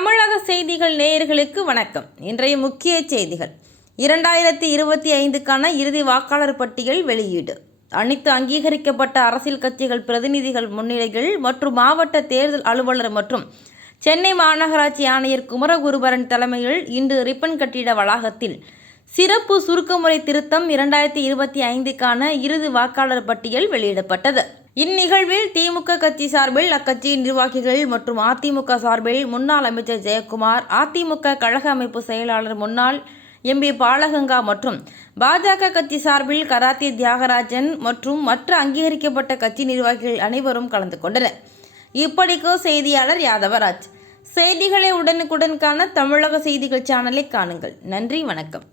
தமிழக செய்திகள் நேயர்களுக்கு வணக்கம். இன்றைய முக்கிய செய்திகள். இரண்டாயிரத்தி இருபத்தி ஐந்துக்கான இறுதி வாக்காளர் பட்டியல் வெளியீடு. அனைத்து அங்கீகரிக்கப்பட்ட அரசியல் கட்சிகள் பிரதிநிதிகள் முன்னிலைகள் மற்றும் மாவட்ட தேர்தல் அலுவலர் மற்றும் சென்னை மாநகராட்சி ஆணையர் குமரகுருபரன் தலைமையில் இன்று ரிப்பன் கட்டிட வளாகத்தில் சிறப்பு சுருக்கமுறை திருத்தம் இரண்டாயிரத்தி இருபத்தி ஐந்துக்கான இறுதி வாக்காளர் பட்டியல் வெளியிடப்பட்டது. இந்நிகழ்வில் திமுக கட்சி சார்பில் அக்கட்சியின் நிர்வாகிகள் மற்றும் அதிமுக சார்பில் முன்னாள் அமைச்சர் ஜெயக்குமார் அதிமுக கழக அமைப்பு செயலாளர் முன்னாள் எம்பி பாலகங்கா மற்றும் பாஜக கட்சி சார்பில் கராத்தே தியாகராஜன் மற்றும் மற்ற அங்கீகரிக்கப்பட்ட கட்சி நிர்வாகிகள் அனைவரும் கலந்து கொண்டனர். இப்படிக்கோ செய்தியாளர் யாதவராஜ். செய்திகளை உடனுக்குடன் காண தமிழக செய்திகள் சேனலை காணுங்கள். நன்றி வணக்கம்.